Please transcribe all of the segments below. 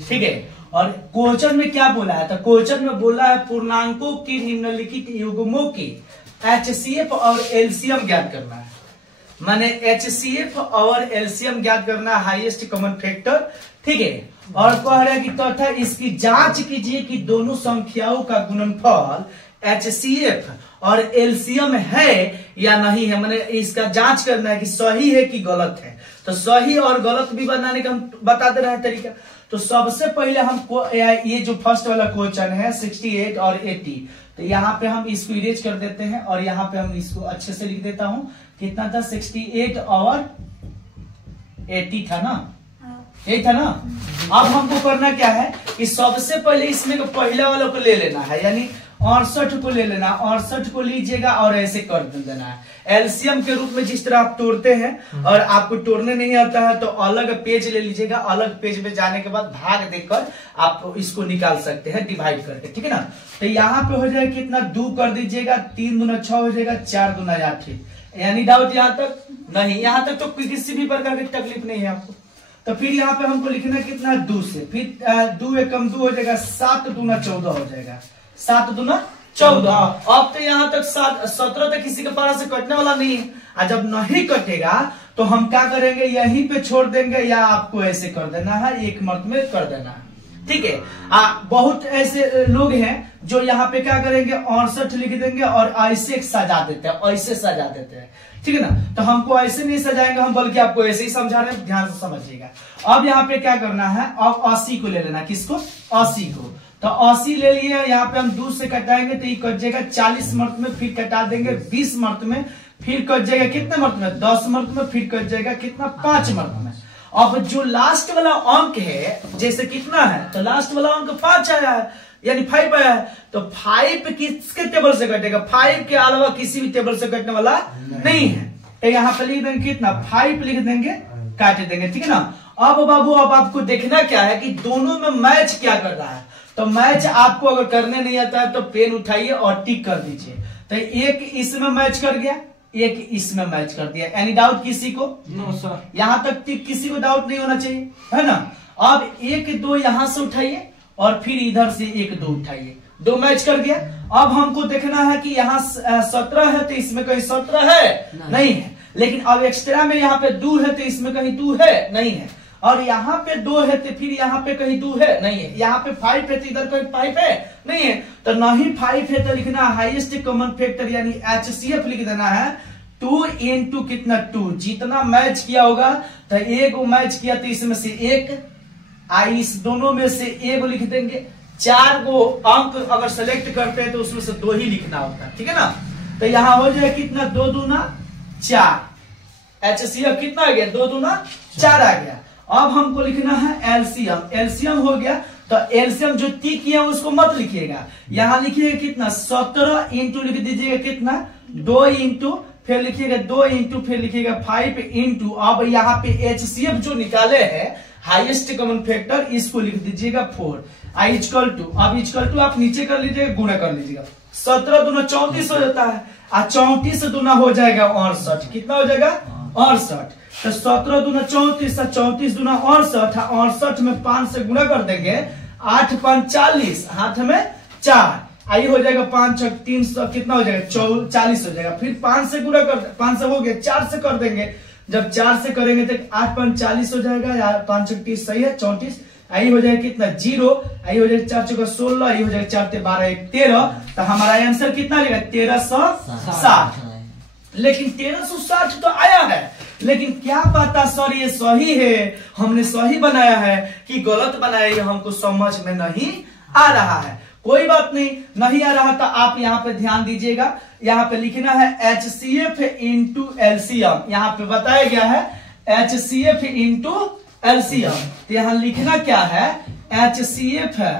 ठीक है। और क्वेश्चन में क्या बोला है, तो क्वेश्चन में बोला है पूर्णांकों की निम्नलिखित युग्मों की HCF और एलसीएम ज्ञात करना है। माने HCF और एलसीएम ज्ञात करना है, हाईएस्ट कॉमन फैक्टर, ठीक है। और कह रहा है कि तथा इसकी जांच कीजिए कि दोनों संख्याओं का गुणनफल HCF और एलसीएम है या नहीं है। मैंने इसका जांच करना है कि सही है कि गलत है। तो सही और गलत भी बनाने का हम बता दे रहे हैं तरीका। तो सबसे पहले हम ये जो फर्स्ट वाला क्वेश्चन है 68 और 80, तो यहाँ पे हम इसको इरेज कर देते हैं और यहाँ पे हम इसको अच्छे से लिख देता हूं। कितना था, 68 और 80 था ना, यही था ना। अब हमको करना क्या है कि सबसे पहले इसमें पहले वालों को ले लेना है, यानी 68 को ले लेना, 68 को लीजिएगा और ऐसे कर देना है। एलसीएम के रूप में जिस तरह आप तोड़ते हैं और आपको तोड़ने नहीं आता है तो अलग पेज ले लीजिएगा, अलग पेज में जाने के बाद भाग देकर आप इसको निकाल सकते हैं डिवाइड करके, ठीक है ना। तो यहाँ पे हो जाएगा कितना, 2 कर दीजिएगा, 3 दूना 6 हो जाएगा, 4 दूना 8। यानी डाउट यहाँ तक नहीं, यहाँ तक तो किसी भी प्रकार की तकलीफ नहीं है आपको। तो फिर यहाँ पे हमको लिखना कितना, 2 से, फिर 2 एकम 2 हो जाएगा, 7 दूना 14 हो जाएगा, 7 दूना 14। अब तो यहाँ तक 17 तक किसी के पास से कटने वाला नहीं है। और जब नहीं कटेगा तो हम क्या करेंगे, यहीं पे छोड़ देंगे या आपको ऐसे कर देना है, एक मर्त में कर देना है, ठीक है। बहुत ऐसे लोग हैं जो यहाँ पे क्या करेंगे, 68 लिख देंगे और ऐसे सजा देते हैं, ऐसे सजा देते हैं, ठीक है ना। तो हमको ऐसे नहीं सजाएंगे हम, बल्कि आपको ऐसे ही समझा रहे हैं, ध्यान से समझिएगा। अब यहाँ पे क्या करना है, अब 80 को ले लेना, किसको, 80 को। तो 80 ले लिए, यहाँ पे हम 2 से कटाएंगे तो ये कट जाएगा 40 मर्त में, फिर कटा देंगे 20 मर्त में, फिर कट जाएगा कितने मर्त में, 10 मर्त में, फिर कट जाएगा कितना, 5 मर्त में। अब जो लास्ट वाला अंक है, जैसे कितना है, तो लास्ट वाला अंक 5 आया है, यानी 5 आया है, तो 5 किसके टेबल से कटेगा, 5 के अलावा किसी भी टेबल से कटने वाला नहीं है। तो यहाँ पे लिख देंगे कितना, 5 लिख देंगे, काट देंगे, ठीक है ना। अब बाबू अब आपको देखना क्या है कि दोनों में मैच क्या कर रहा है। तो मैच आपको अगर करने नहीं आता है तो पेन उठाइए और टिक कर दीजिए। तो एक इसमें मैच कर गया, एक इसमें मैच कर दिया। एनी डाउट किसी को? No sir. यहां तक किसी को डाउट नहीं होना चाहिए, है ना। अब 1 2 यहां से उठाइए और फिर इधर से 1 2 उठाइए, 2 मैच कर गया। अब हमको देखना है कि यहाँ 17 है तो इसमें कहीं 17 है नहीं है, लेकिन अब एक्स्ट्रा में यहाँ पे 2 है तो इसमें कहीं 2 है नहीं है, और यहाँ पे 2 है तो फिर यहाँ पे कहीं 2 है नहीं है, यहाँ पे 5 है तो इधर कहीं 5 है नहीं है। तो नहीं 5 है तो लिखना हाईएस्ट कॉमन फैक्टर यानी HCF लिख देना है। 2 इंटू कितना, 2, जितना मैच किया होगा तो 1 मैच किया तो इसमें से 1, इस दोनों में से 1 लिख देंगे। 4 को अंक अगर सेलेक्ट करते हैं तो उसमें से 2 ही लिखना होता है, ठीक है ना। तो यहाँ हो जाए कितना, 2 दूना 4, HCF कितना आ गया, 2 दूना 4 आ गया। अब हमको लिखना है एलसीएम, एलसीएम हो गया। तो एलसीएम जो टी किया उसको मत लिखिएगा, यहां लिखिएगा कितना, 17 इंटू लिख दीजिएगा कितना, 2 इंटू, फिर लिखिएगा 2 इंटू, फिर लिखिएगा 5 इंटू। अब यहाँ पे HCF जो निकाले हैं हाईएस्ट कॉमन फैक्टर, इसको लिख दीजिएगा 4। आई इक्वल टू, अब इक्वल टू आप नीचे कर लीजिएगा, गुणा कर लीजिएगा। 17 दूना 34 हो जाता है, और 34 दूना हो जाएगा 68। कितना हो जाएगा, 68। तो 17 दूना 34, 34 दूना 68, 68 में 5 से गुणा कर देंगे, 8 5 40, हाथ में 4, आई हो जाएगा 5 6 300, कितना हो जाएगा, 40 हो जाएगा। फिर 5 से गुणा कर, 5 से हो गया, 4 से कर देंगे। जब 4 से करेंगे तो 8 5 40 हो जाएगा, या 5 6 30 सही है, 34। आई हो जाएगा कितना, 0, आई हो जाएगा 4 4 16, आई हो जाएगा 4 3 12 1 13। तो हमारा आंसर कितना आएगा, 1360। लेकिन 1360 तो आया है, लेकिन क्या पता सर ये सही है, हमने सही बनाया है कि गलत बनाया, ये हमको समझ में नहीं आ रहा है। कोई बात नहीं आ रहा तो आप यहाँ पे ध्यान दीजिएगा, यहाँ पे लिखना है HCF इंटू एलसीएम। यहाँ पे बताया गया है HCF इंटू एलसीएम, तो यहाँ लिखना क्या है, HCF है,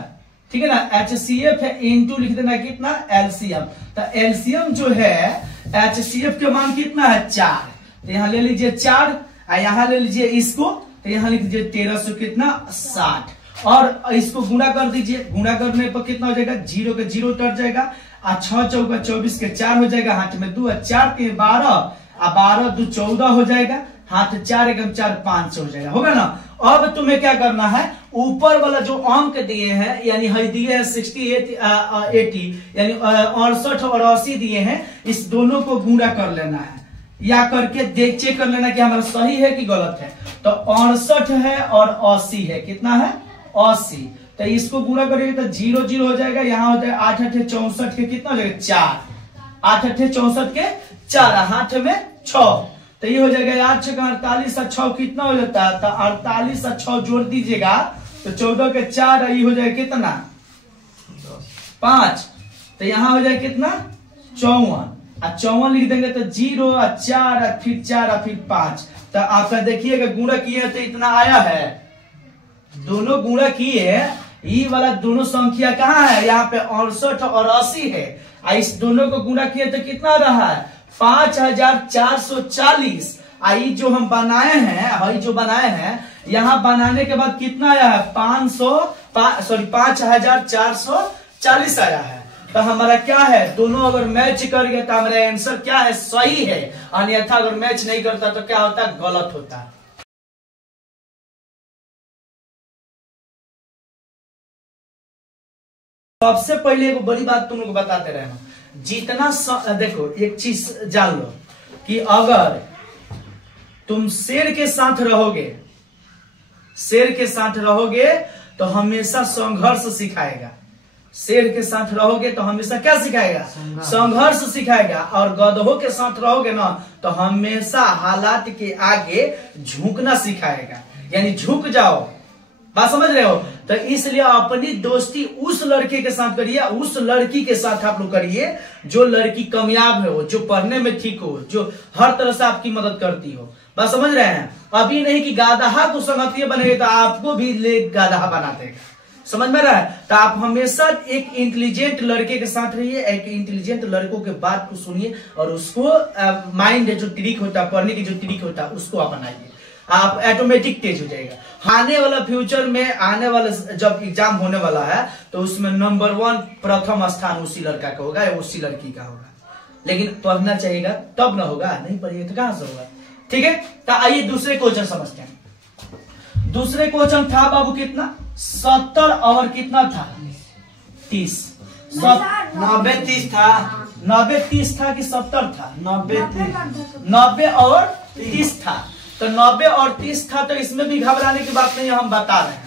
ठीक है ना। HCF है इंटू लिख देना कितना, एलसीएम। तो एलसीएम जो है HCF के मान कितना है, 4। तो यहाँ ले लीजिए 4, और यहाँ ले लीजिए इसको, तो यहाँ लिख दीजिए 1300 कितना, 60। और इसको गुणा कर दीजिए, गुणा करने पर कितना हो जाएगा, 0 के 0 उतर जाएगा, और 6 चौका 24 के 4 हो जाएगा, हाथ में 2, 4 के 12, और 12 2 14 हो जाएगा। हाथ 4 एकम 4 5 हो जाएगा, होगा ना। अब तुम्हें क्या करना है, ऊपर वाला जो अंक दिए हैं यानी दिए हैं 68 80 यानी 68 और 80 दिए हैं, इस दोनों को गुणा कर लेना है या करके चेक कर लेना कि हमारा सही है कि गलत है। तो 68 है और 80 है, कितना है 80। तो इसको गुणा करेंगे तो 0 0 हो जाएगा, यहाँ हो जाएगा 8 8 64 के कितना हो जाएगा 4, 8 8 64 के 4, हाथ में 6। तो ये हो जाएगा 8 6 48 और 6 कितना हो जाता है, तो 48 और 6 जोड़ दीजिएगा तो 14 के 4, ये हो जाएगा कितना 5। तो यहाँ हो जाएगा कितना 54, और 54 लिख देंगे तो 0 और 4 और फिर 4 और फिर 5। तो आपका देखिएगा गुणा किए तो इतना आया है, दोनों गुणा किए, ये वाला दोनों संख्या कहाँ है, यहाँ पे 68 और 80 है, इस दोनों को गुणा किए तो कितना रहा है 5440। आई जो हम बनाए हैं, जो बनाए हैं यहाँ बनाने के बाद कितना आया है 5440 आया है। तो हमारा क्या है, दोनों अगर मैच कर गया तो हमारा आंसर क्या है, सही है। अन्यथा अगर मैच नहीं करता तो क्या होता है, गलत होता है। सबसे पहले एक बड़ी बात तुम लोग बताते रहना, जितना देखो एक चीज जान लो कि अगर तुम शेर के साथ रहोगे तो हमेशा संघर्ष सिखाएगा। शेर के साथ रहोगे तो हमेशा क्या सिखाएगा, संघर्ष सिखाएगा। और गधों के साथ रहोगे ना तो हमेशा हालात के आगे झुकना सिखाएगा, यानी झुक जाओ। बात समझ रहे हो। तो इसलिए अपनी दोस्ती उस लड़के के साथ करिए, उस लड़की के साथ आप लोग करिए जो लड़की कामयाब है, जो पढ़ने में ठीक हो, जो हर तरह से आपकी मदद करती हो। बात समझ रहे हैं। अभी नहीं कि गाधा को संगतिया बनेगा तो आपको भी ले गाधा बना देगा, समझ में रहा है। तो आप हमेशा एक इंटेलिजेंट लड़के के साथ रहिए, एक इंटेलिजेंट लड़कों के बात को सुनिए और उसको माइंड जो ट्रिक होता है, पढ़ने की जो ट्रिक होता है उसको अपनाइए, आप ऑटोमेटिक तेज हो जाएगा। आने वाला फ्यूचर में आने वाला जब एग्जाम होने वाला है तो उसमें नंबर 1 प्रथम स्थान उसी लड़का का होगा या उसी लड़की का होगा। लेकिन पढ़ना चाहिएगा तब ना होगा, नहीं पढ़िएगा तो कहां से होगा। ठीक है। तो आइए दूसरे क्वेश्चन समझते हैं। दूसरे क्वेश्चन था बाबू कितना 70 और कितना था 30, 90 30 था, 90 30 था कि 70 था, 90 और 30 था। तो 90 और 30 था, तो इसमें भी घबराने की बात नहीं, हम बता रहे हैं।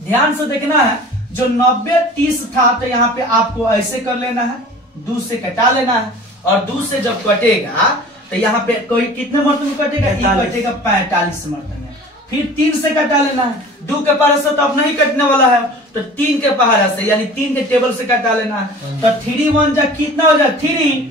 ध्यान से देखना है, जो 90 30 था तो यहाँ पे आपको ऐसे कर लेना है, 2 से कटा लेना है, और 2 से जब कटेगा तो यहाँ पे कोई कितने मरतबे में कटेगा, ये कटेगा 45 मरतबे में। फिर 3 से कटा लेना है, 2 के पहाड़ा से तो अब नहीं कटने वाला है, तो 3 के पहाड़ा से यानी 3 के टेबल से कटा लेना है। तो 3 1 जा कितना हो जाए 3,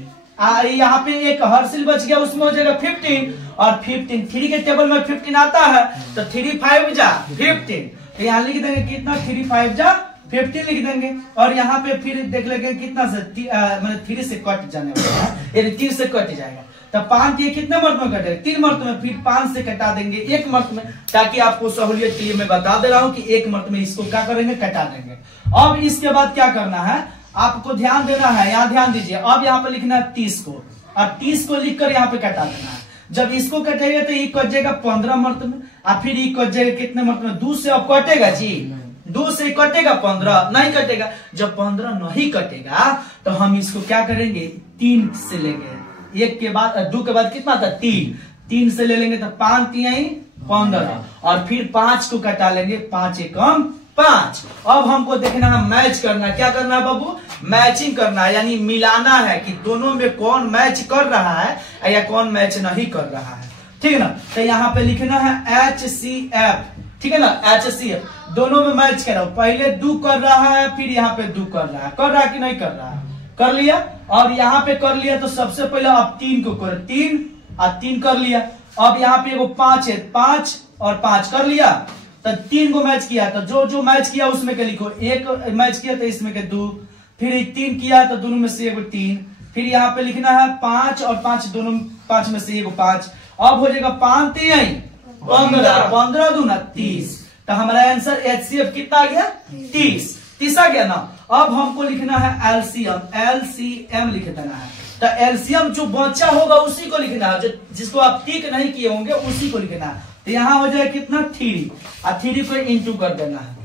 यहाँ पे एक हर्षिल बच गया, उसमें हो जाएगा 15, और 15 3 के टेबल में 15 आता है तो 3 5 जा 15। तो यहाँ लिख देंगे कितना 3 5 जा 15 लिख देंगे, और यहाँ पे फिर देख लेंगे कितना से मतलब 3 से कट जाने वाला है, यानी 3 से कट जाएगा। तो 5 ये कितने मरतबे में कटेगा 3 मरतबे में, फिर 5 से कटा देंगे 1 मरतबे में, ताकि आपको सहूलियत के लिए मैं बता दे रहा हूँ कि 1 मरतबे में इसको क्या करेंगे, कटा देंगे। अब इसके बाद क्या करना है, आपको ध्यान देना है, यहाँ ध्यान दीजिए। अब यहाँ पे लिखना है 30 को, अब 30 को लिखकर यहाँ पे कटा देना है। जब इसको कटेगा तो ये कट जाएगा 15 मरतबे, और फिर ये कट जाएगा कितने मरतबे, 2 से अब कटेगा जी, 2 से कटेगा 15 नहीं कटेगा। जब 15 नहीं कटेगा तो हम इसको क्या करेंगे, 3 से लेंगे, 1 के बाद 2 के बाद कितना था 3 से ले लेंगे तो 5 3 15, और फिर 5 को कटा लेंगे, 5 एकम 5। अब हमको देखना है, मैच करना है। क्या करना है बाबू, मैचिंग करना है, यानी मिलाना है कि दोनों में कौन मैच कर रहा है या कौन मैच नहीं कर रहा है। ठीक है ना। तो यहाँ पे लिखना है HCF, ठीक है ना, HCF दोनों में मैच कर रहा हूं। पहले 2 कर रहा है, फिर यहाँ पे 2 कर रहा है, कि नहीं कर रहा है, कर लिया। और यहाँ पे कर लिया तो सबसे पहले आप 3 को करो, 3 और 3 कर लिया। अब यहाँ पे वो 5 है, 5 और 5 कर लिया, तो 3 को मैच किया, तो जो मैच किया उसमें के लिखो, 1 मैच किया तो इसमें के 2, फिर 3 किया तो दोनों में से 1 3, फिर यहाँ पे लिखना है 5 और 5 दोनों 5 में से 1 5। अब हो जाएगा 5 3 15, 15 दूना 30। तो हमारा आंसर HCF कितना आ गया 30 आ गया ना। अब हमको लिखना है LCM लिख देना है। तो एलसीएम जो बचा होगा उसी को लिखना है, जो जिसको आप टिक नहीं किए होंगे उसी को लिखना है। तो यहाँ हो जाए कितना 3 और 3 को इंटू कर देना है,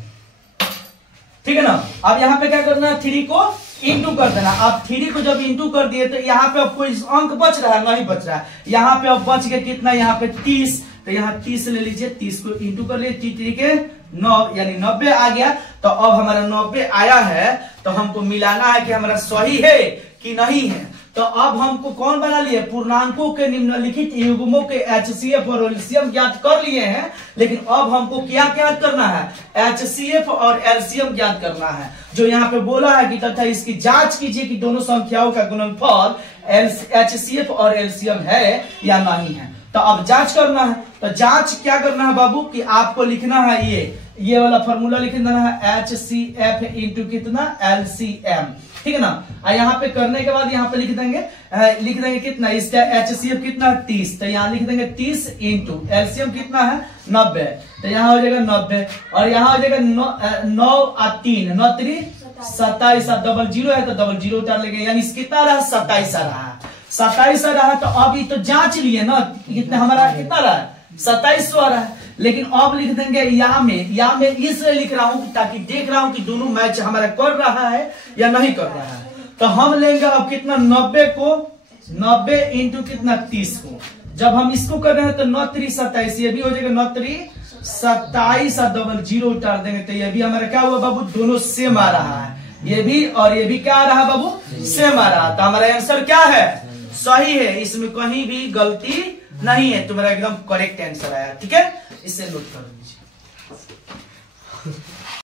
ठीक है ना। अब यहाँ पे क्या करना है, 3 को इंटू कर देना। अब 3 को जब इंटू कर दिए तो यहाँ पे अब कोई अंक बच रहा है, नहीं बच रहा है। यहाँ पे अब बच गया कितना, यहाँ पे 30, तो यहाँ 30 ले लीजिए, 30 को इंटू कर लिए, 3 के 9 यानी 90 आ गया। तो अब हमारा 90 आया है, तो हमको मिलाना है कि हमारा सही है कि नहीं है। तो अब हमको कौन बना लिए, पूर्णांकों के निम्नलिखित युग्मों के HCF और एलसीएम ज्ञात कर लिए हैं, लेकिन अब हमको क्या ज्ञात करना है, HCF और एलसीएम ज्ञात करना है। जो यहाँ पे बोला है कि तथा इसकी जांच कीजिए कि दोनों संख्याओं का गुणनफल HCF और एलसीएम है या नहीं है। तो अब जांच करना है, तो जांच क्या करना है बाबू कि आपको लिखना है ये वाला फॉर्मूला लिख देना है, HCF इंटू कितना LCM, ठीक है ना। और यहाँ पे करने के बाद यहाँ पे लिख देंगे कितना, इसका HCF कितना 30, तो यहाँ लिख देंगे 30 इंटू LCM कितना है 90, तो यहाँ हो जाएगा 90 और यहाँ हो जाएगा 9 और 3 9 3 27 और डबल जीरो है तो डबल जीरो उतार लेंगे, यानी कितना रहा 27 रहा, 27 रहा। तो अब ये तो जांच लिए ना कितना हमारा कितना रहा 27 रहा है, लेकिन अब लिख देंगे यहाँ में इसलिए लिख रहा हूं ताकि देख रहा हूं कि दोनों मैच हमारा कर रहा है या नहीं कर रहा है। तो हम लेंगे अब कितना 90 इंटू कितना 30 को, जब हम इसको कर रहे हैं तो 9 3 27, ये भी हो जाएगा 9 3 27 और डबल जीरो उतार देंगे, तो ये भी हमारा क्या हुआ बाबू, दोनों सेम आ रहा है, ये भी और ये भी क्या आ रहा है बाबू, सेम आ रहा। तो हमारा आंसर क्या है, सही है, इसमें कहीं भी गलती नहीं है, तुम्हारा एकदम करेक्ट आंसर आया, ठीक है। इसे नोट कर लीजिए।